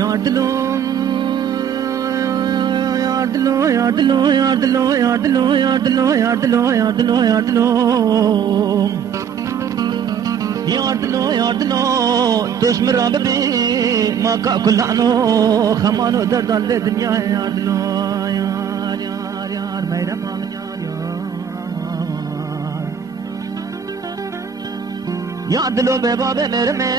يعدلو يعدلو يعدلو يعدلو يعدلو يعدلو يعدلو يعدلو يعدلو يعدلو يعدلو تشمر ببي ما كل عنو خمانو درد الدنيا يعدلو يار يار يار ميرا مام يار يار يعدلو بباب مرمي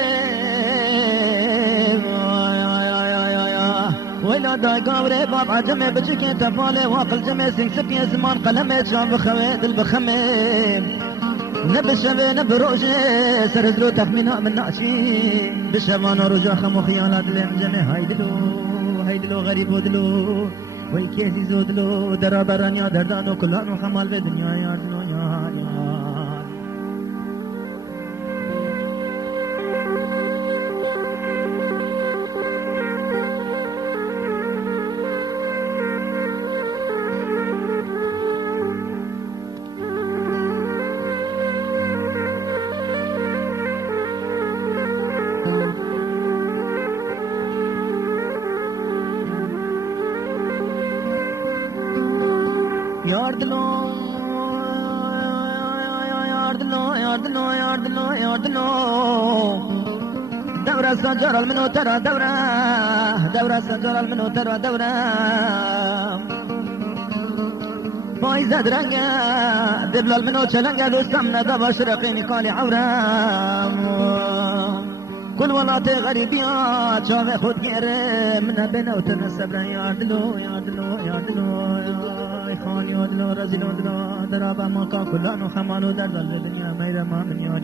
ولا داي قاوري باب عجمي بجيكي تفالي واقل جمي سنك سبي زمان قلمي شاب خويد البخمي نبشبه نبروجي سردلو تخمينا من ناشي بشمان رجا خمو خيالات الانجمي هايدلو هايدلو غريب ودلو ويكيزي زودلو درا برانيا دردانو كلانو خمال بدنيا يادلو يار يار ياردلو ياردلو ياردلو ياردلو ياردلو دورة سجر المنو ترى دورة سجر المنو ترى دورة فايزة درنجة دبل المنو تشلنجة دوستمنا دبا شرقيني قالي عورة كل ولاتي غريبيات شامي خود غيري منها بينا وتنسبنا ياردلو ياردلو ياردلو خان ياردلو رزيل ياردلو درابا مكا كلانو خمانو درد الدنيا ميرا ما من يار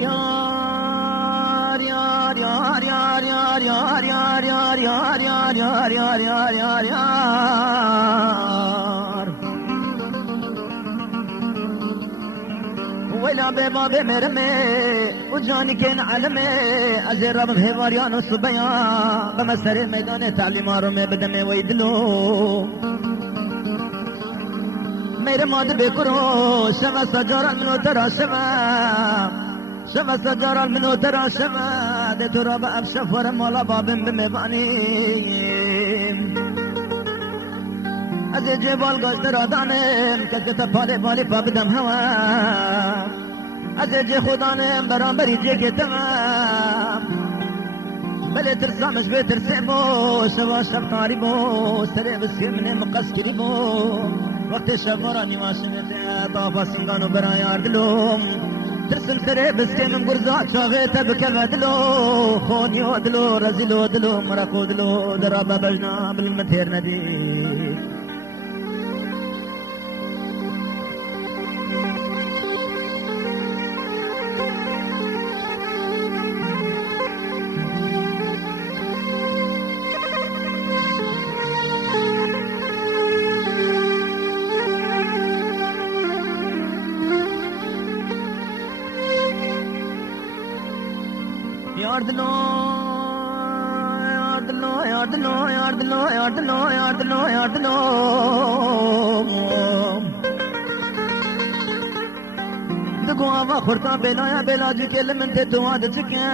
يار يار يار يار يار يار يار يار يار يار يار يار يار يار يار يار ويلا بابا بمرمي وجاني كان علمي اجرب بهواريان الصبيا بمسر ميدان تعليم رمي بدمي ويدلو मेरे मौत बेकुरो शमा सजारा मिनो तरा शमा सजारा मिनो तरा शमा दे तोरा बाब शफर मोला बाबन बमेबानी अजे जेबाल गस्तरा दाने कजे तफाले बाले बाब दम हवा अजे जे खुदा ने बराबरी जे के तमाम بل ترسى مش بترسى بو شوا شفتاري بو سري بسير من مقص كريبو وقت شفراني ما شمت طافا سينغانو برا ياردلو ترسل سري بسير من قرزات شاغيتا بكبدلو خوني ودلو رزلو دلو مرقو دلو درابا بجنا بالمثير ندي ياردلو ياردلو ياردلو ياردلو ياردلو ياردلو ياردلو دقوا خورتا بلايا بلا جكل من تدوا دجكا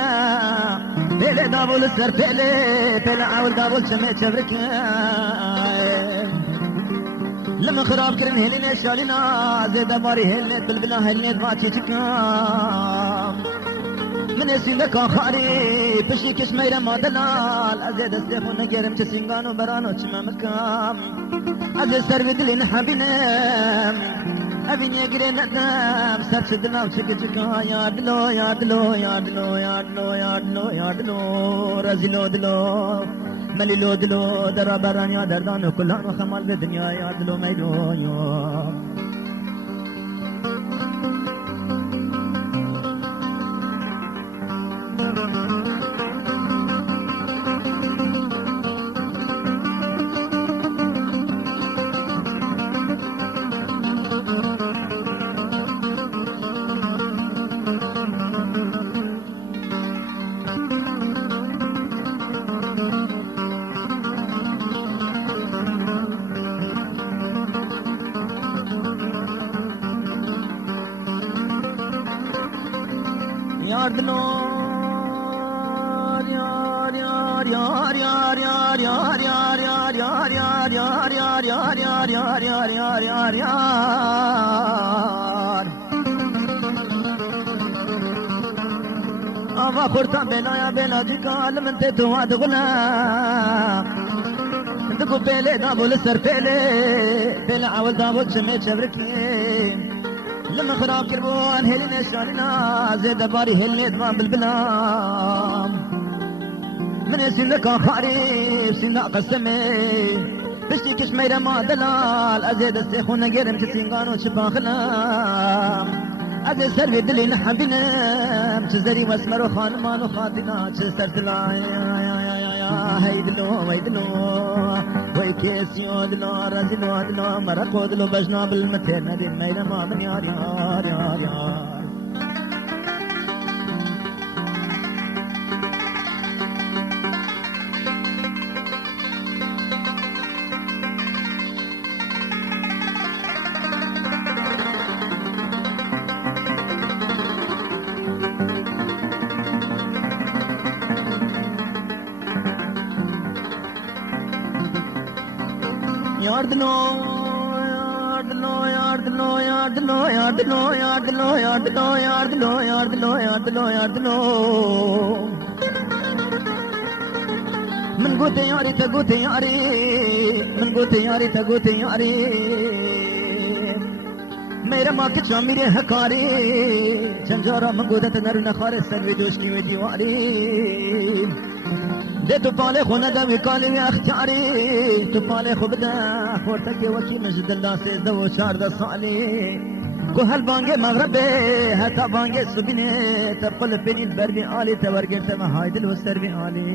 بلا دابول السر بلا عاول دابول شميت شبركا لما خراب كرن هلين شالينا زيدا باري هلين بلبلا هلين باتي جكا من اسمك خاري بشي كش ميرا ما دلال ازيد السيف ونقرم تسينغانو برانو تشما مكام ازيد سر بدلين حبينام ابين يقري ندام سر شدنا وشكتكا يادلو يادلو يادلو يادلو يادلو يادلو رزلو دلو مليلو دلو درا بران يا دردانو كلانو خمال الدنيا يادلو ميدو يو ياردنور يار يار يار يار يار يار يار يار يار يار يار يار يار يار يار يار يار يار آوا خورتا بلا يا بلا جكال من تتو عد غلام دقو بيلي دابول السر بيلي عاول دابول شميت شبركي لما خراب كربون هلنا شالنا زيد باري هلني دمام بالبلام من سنك خاريب سنة قسمي بشتي كشميرة ما دلال أزيد السيخون قرم تسينغانو شباخلام أزيد سربي دلي نحن بنام تزري مسمر وخانمان وخاطنا تسرت لا هيدلو هيدلو ويكيس يودلو رزلو هدلو مرقودلو بجنا بالمتين هذه الميلة ما من يار يار يار يار ياردلو ياردلو ياردلو ياردلو ياردلو ياردلو ياردلو ياردلو ياردلو ياردلو ياردلو من قوت ياري تقوت ياري من قوت ياري تقوت ياري मेरा माँ के चामीरे हकारी झंझारा मंगोदत नर नखारे सर्वे दोष की में दीवारी दे तो पाले खुना दा विकाले में अख्तियारी तो पाले खुबदा खोरता के वकी मस्जिद अल्लाह से दो चार दा साले को हल बांगे मगरबे हता बांगे सुबने तपल पेनी बरदी आली तवरगेर तमा हाइदल वसर भी आली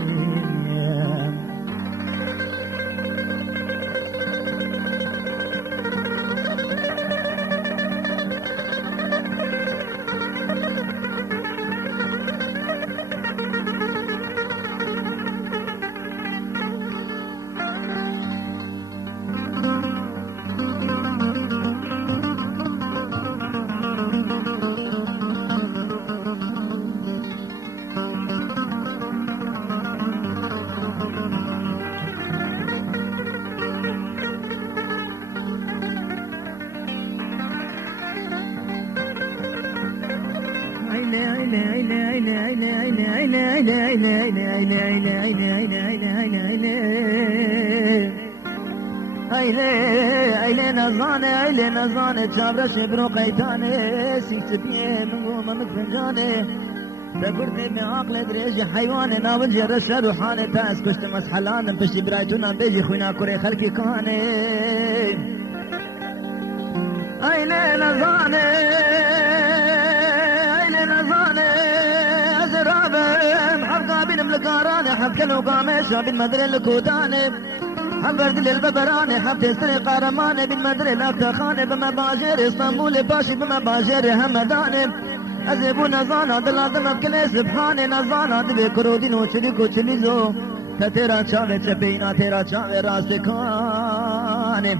عيلي نظاني جابرش برو قيتاني سيت بيه من قوم مكفنجاني تقرتي بعقل دريجي حيواني ناول جرش روحاني تاس كشت مسحلان بشي برايتونا بيجي خوينا كوري خلقي كاني عيلي نظاني أزرابم حبقى بين ملقاراني حبك الوقاميش بالمدري الكوداني حبرد للببراني حب تستري قارماني بالمدري الافتخاني بمباجر اسطنبول باشي بمباجر همداني أزيبو نظانا دلادم بكلي سبحاني نظانا دبي كرودين وچلي كوچلي زو تتيرا چاوه چپينا تيرا چاوه راستكاني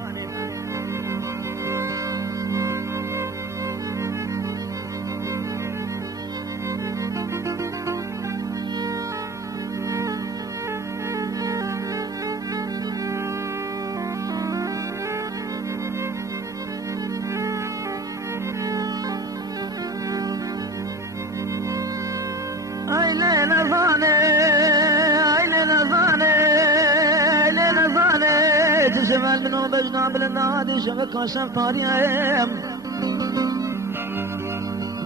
شمال منو بجنا بالنادي شبكة شرطانية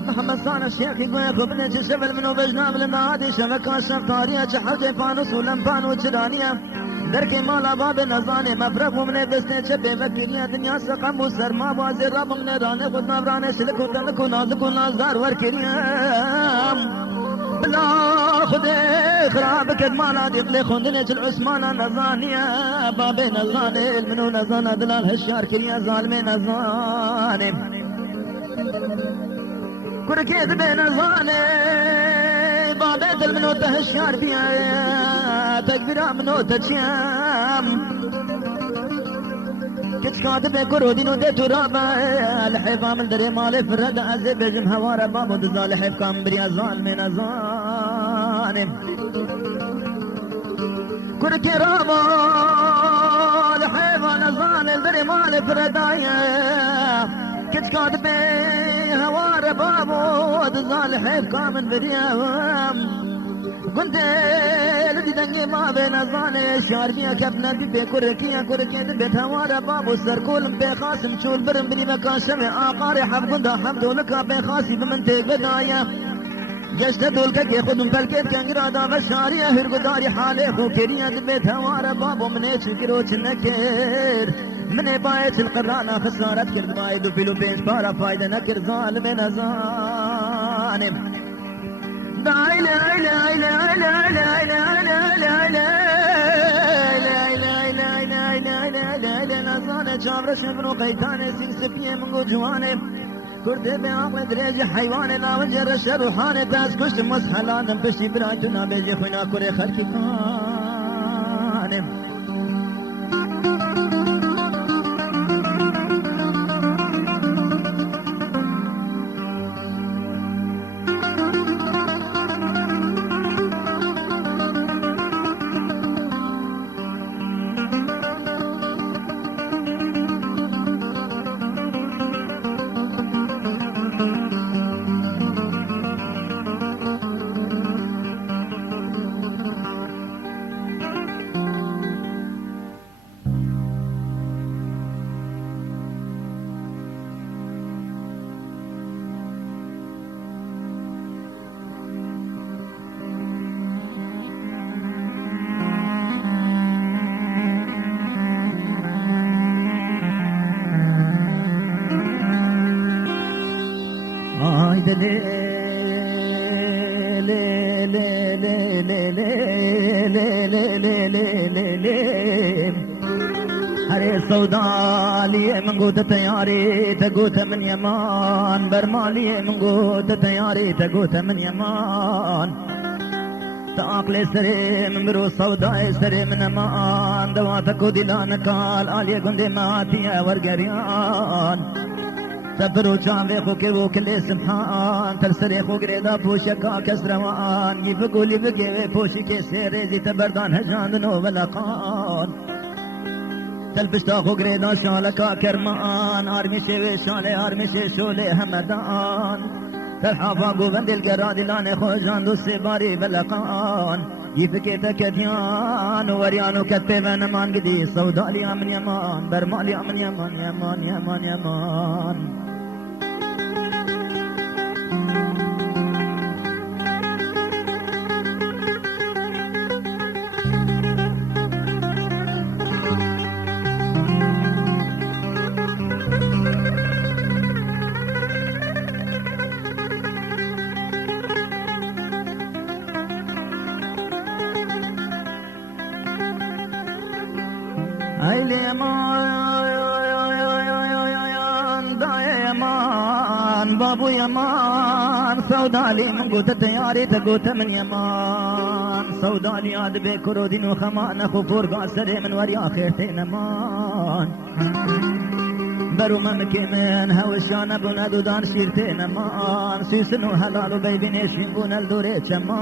محمد صان الشيخ يقول خبني شمال منو بجنا بالنادي شبكة شرطانية حوجي فانوس ولمبان وجرانية دركي مالا باب نظاني مفرق من بسنة شبه مكيرية دنيا سقم وسر ما بازي رب من راني خود نبراني سلكو دمكو نازكو نازدار وركيرية بلا خدي خرابك مالا دقلي خندني العثمانة نظانية بابي نظاني المنو نظانة دلال هالشار كريا ظالمي نظاني كركيد بين نظاني بابي دل منو تهشار بيا تكبيرا منو تجيام كش كاتب كرودين ودي ترابا الحيفا من دري مالي فرد عزي بجم هوارا بابو دزال حيف كام بريا ظالمين ظالم كركي رابا الحيفا نظال دري مالي فردايا كش كاتب هوارا بابو دزال حيف كام بريا قلت لدي دنجي ما بين الظاني شاربيا كبنا بيبي كوركيا كوركيا دبيت هوارا بابو سركول بخاسم شول برم بني مكان شمع آقاري حب قندا حمد ولكا بخاسي بمنتق بدايا جشت دول كي خدم بالكيت كان قرادا بشاريا هرقو داري حالي خو كريا دبيت هوارا بابو من ايش كروش النكير من بايت القرانة خسارت كرد بايدو فيلو بينس بارا فايدة نكر ظالمين ظالم لا لا لا لا لا لا لا لا لا نظانة شابرة شبنو قيتاني سيسفية من جواني كرد بعقل دريج حيواني لا وجه رشا روحاني تاس كشت مسحلان بشي براجنا بيجي خونا كوري خلقي كاني هري سودالي من قوت تياري تقوت من يمان برمالي من قوت تياري تقوت من يمان تاقلي سري من برو سوداي سري من امان دواتك ودلانك آلي قندي ماتي ورقريان سفرو چاندے خو کے وہ کلے سبحان ترسرے خو گریدا پوشکا کسروان يفقولي بقي پوشي کے سيري زي تبردان هجاندنو ولقان تلبشتا خو گریدا شالکا کرمان آرمی شوي شالي آرمی شولي همدان تلحافا قوبند القراد لاني خو جاندو سباري ولقان يفكي تكتيان وريانو كتبان مان قدي سودالي من يمان برمالي من يمان يمان يمان يمان هايلي يمان دا يمان بابو يمان سودالي من قوت تياري تقوت من يمان سودالي عاد بكرو دين وخمان خفور قاسري من وريا خيرتين امان برو ممكن هوشان بنا دودان شيرتين امان سيسنو هلالو بيبين شنبون الدوري شما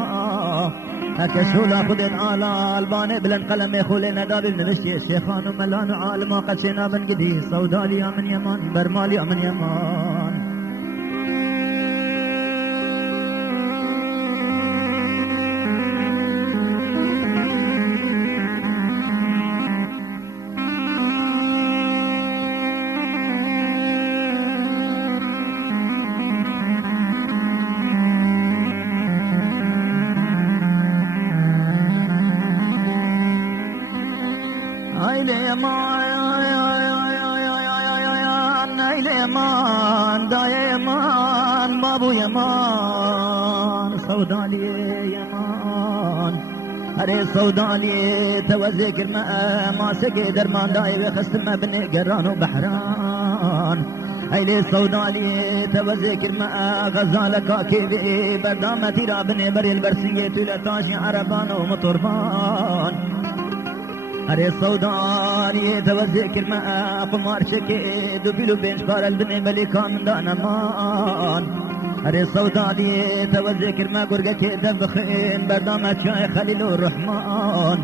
اكشولا خد العالا الباني بلن قلم خولي نداب النشي شيخان وملان عالم وقشنا من قدي سودالي من يمان برمالي من يمان يمان دا يمان بابو يمان سودالي يمان هري سودالي توزيك ما سقي درمان داي خستم بني قران وبحران هيلي سودالي توزيك غزالك كيبي بردامتي رابني بري البرسية تلتاشي عربان ومطربان هري صوداني توزيك الماء قمار شكيد وبيلو بينش بار البني ملكان من دانا مان هري صوداني توزيك الماء قرقا كيدا بخين بردامة شاي خليل الرحمن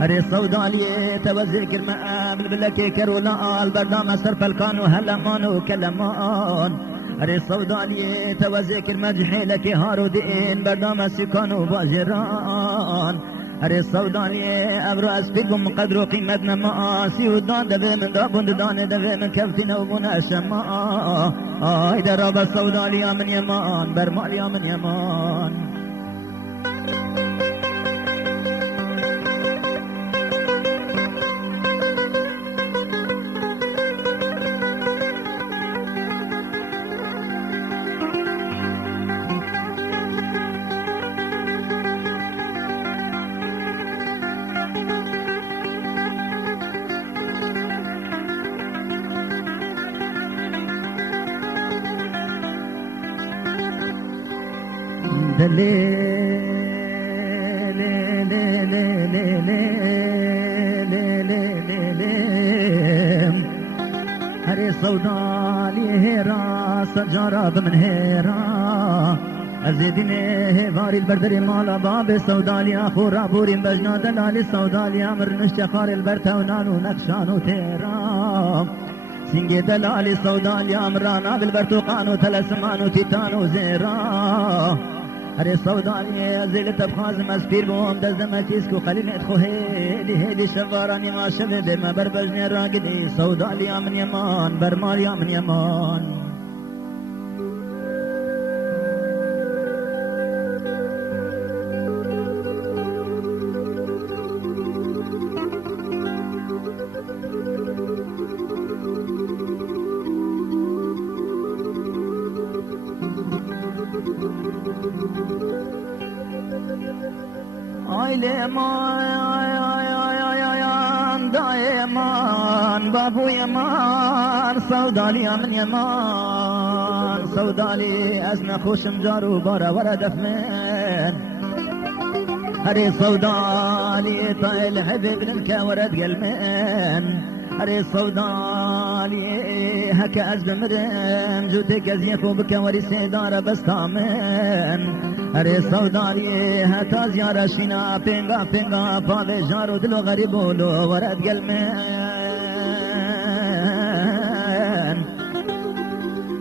هري صوداني توزيك الماء بالبلكي كرولا البردامة صرف الكان وهلمان وكلمان هري صوداني توزيك المجحي لك هارو دين بردامة سكان وباجران هري الصوداني أبرأس بكم قدر قيمتنا مآسي ودان دبي من دابون دان دبي من كفتنا ومنا السماء إذا راب الصوداني يا من يمان برمال يا من يمان هري صودالي هيرا سجارة من هيرا أزيدني هباري البردري مالا باب صودالي أخو رابوري بجنا دلالي صودالي أمر نشتخار البرتا ونانو نكشانو تيرا سنجي دلالي صودالي أمرانا بالبرتقان وتلسمان وتيتان وزيرا هري صوداني زيلت بخاز مسبير بوم دزم كيسكو خليل ادخو هيدي شفاراني ما شبه ما بربزني راقدي صودالي من يمان برمالي من يمان ليمان دايمان بابو يمان صودالي من يمان صودالي أسنا خوش مجارو بارا ورد فمين هري صودالي طايل حبيب لنكا ورد قلمين هري صودالي هكا أزب مرم زودك أزيكو بك وري سيدارة بس تامن هري صودالي هتا زيارة شينا بينغا بينغا فاضي جارو دلو غريبو لو ورد قلمين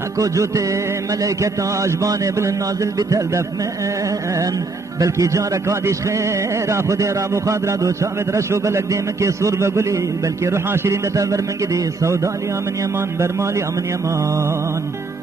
اكو جوتي ملائكة عجباني بالنازل بتل دفمين بلكي جارك هاديش خير خدي رابو خادرة دو شابت رشلو بلك دي مكي صور بقولي بلكي روح عشرين دتفر من قدي صودالي من يمان برمالي من يمان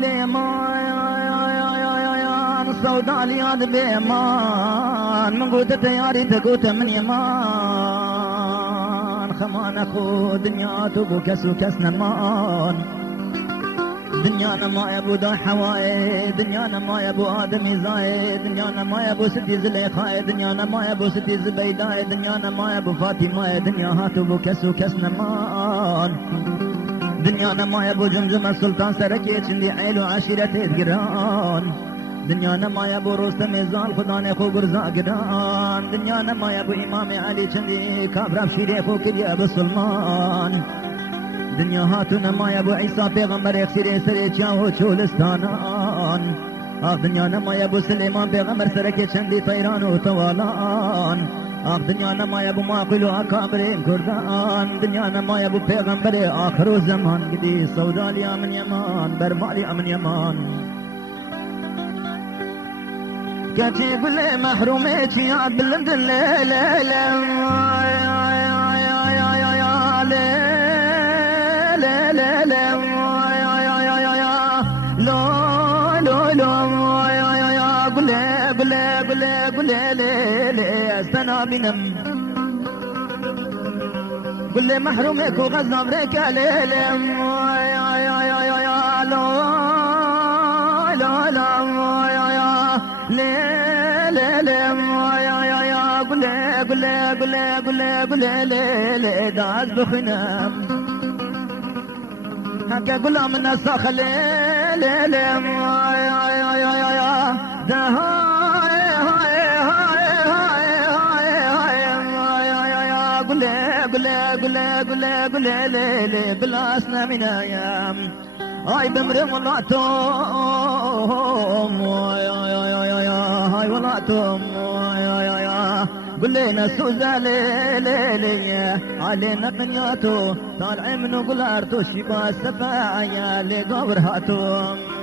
ليمان صودالي هذا بيمان من قوت تياري تقوت من يمان خمان اخو دنيا تبو كسو كس نمان دنيانا ما يبو دا حواي دنيانا ما يبو آدمي زاي دنيانا ما يبو ستي زليخاي دنيانا ما يبو ستي زبيداي دنيانا ما يبو فاطمة دنيا هاتبو كسو كس نمان دنيانا ما يبو زمزم السلطان سركي چندي عيلو عشيرتي تقران دنيانا ما يبو رستم زال خداني خو برزا قران دنيانا ما يبو امام علي چندي كابرا شيري خو كليا بسلمان دنيا هاتنا ما يبو عيسى پیغمبر اخسيري سري چاو چولستانان دنيانا ما يبو سليمان پیغمبر سركي چندي طيران وطوالان دنيانا ما يبو معقل وأكابر كردان دنيانا ما يبو پیغمبر آخر الزمان قدي صودالي من يمان برمالي من يمان كاتب لي محرومي تياد بالمدن ليلة قل لي استنى بنم قل لي محرومك وغزنا امريكا ليل يا لا لا لا يا يا قل لي داز بخنام هكا قل من الساخ ليل يا ده قل لي بالاسنا من ايام هاي بمرم ولاتهم هاي ولاتهم قل لي نسوزا ليلي علينا قنياتو طالع من قلارتو شبا السفايا اللي دور هاتهم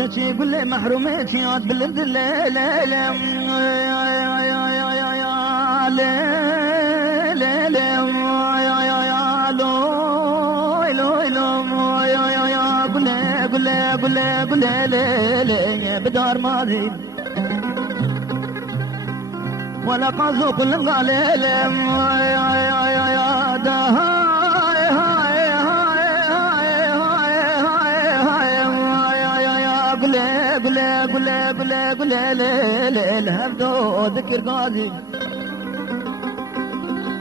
يا قل لي محرومتي يا بلد الليل قل لي بدار ماضي ولا قازو كل قليل يا ده قل الهبدو ذكر قاضي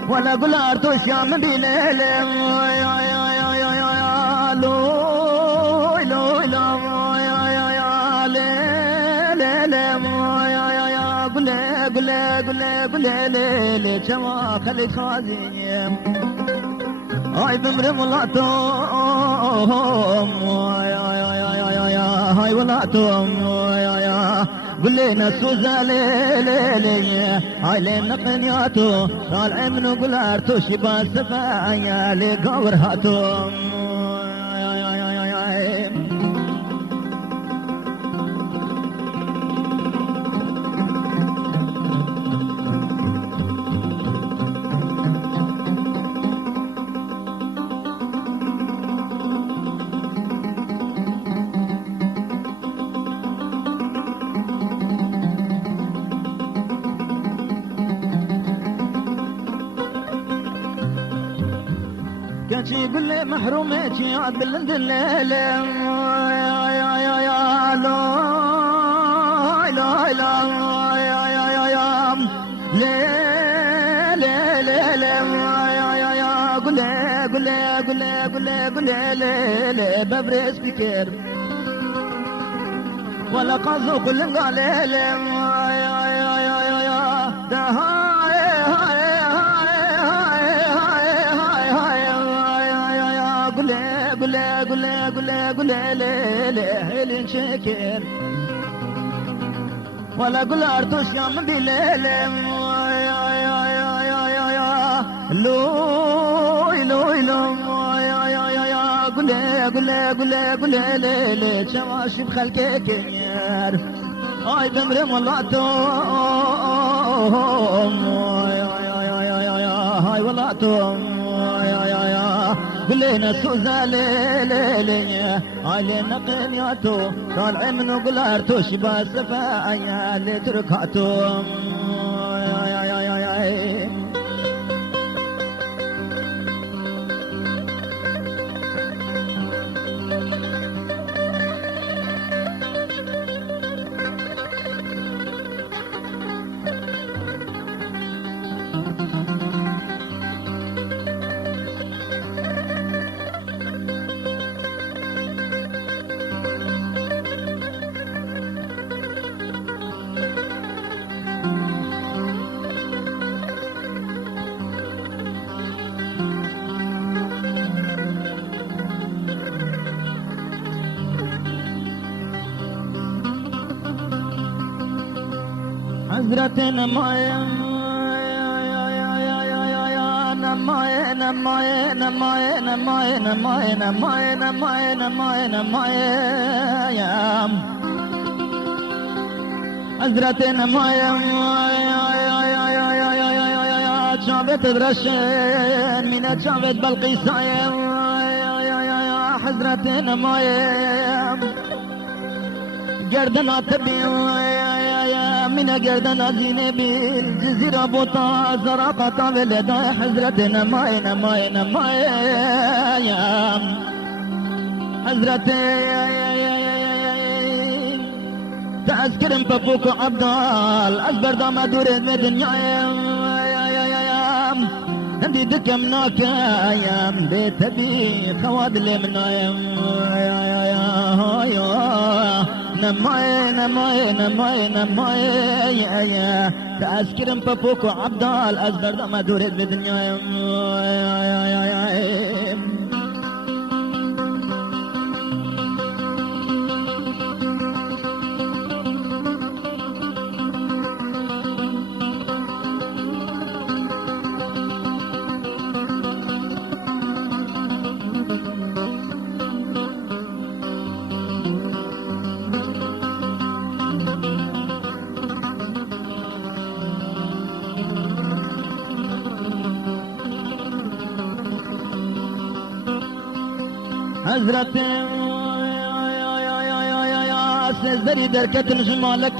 ولا قل ارتو الشام بليل قل شما خلي خازي هاي بمرم ولاتهم هاي ولاتهم قل لي نسوزا ليلي علينا قنياتو طالع من قلارتو شبا السفايا اللي قور هاتهم كاتي قل لي محرومتي عاد بالليل الليل يا قل ببريس بكير ولا قازو كل قال قل هيلين شكر ولا قل ارتوش يا بليل قل ليل شواشي بخلقك يار هاي بمرم والله هاي والله قل لي نسوزا ليلي علينا قنياتو طالع من قلارتو شبا السفايا اللي تركاتو حضرت نماية نماية نماية نماية نماية نماية نماية نماية نماية نماية حضرت نماية شعبت درشين من شعبت بلقيساية حضرت نماية گردن تبی من گردن زینبی الجزيرة بوطا زرقة ولدا حضرت نماي نماي نماي حضرت تذكرم بابوك عبدال أزبر دام دوري بدنيا هندي دكم ناكا بيت بي خواد اللي منايا نماي نماي نماي نماي يا تذكرم بابوك عبدال أزبر دام دوري بدنيا حضرت سيزدري دركة جمالك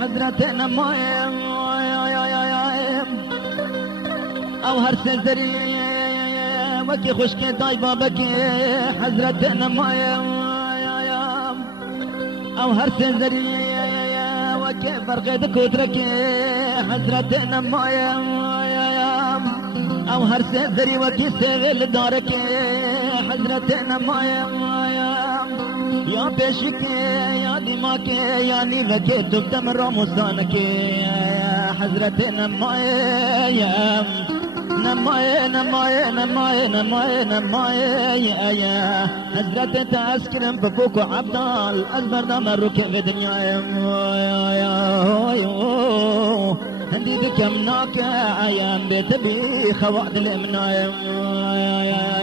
حضرت نماية او هر سيزدري وكي خشك داي بابك حضرت نماية او هر سيزدري وكي فرقد كودرك حضرت نماية او هر سيزدري وكي سيغل دارك حضرت نمايا يا بشك يا دماك يا نيلك تبدم رمضانك حضرت نمايا نمايا نمايا نمايا نمايا نمايا يا حضرت تذكرم بابوك عبدال أزبر دام الركب دنيا هندي بكم ناك ايام بيت بي خواد الامنايا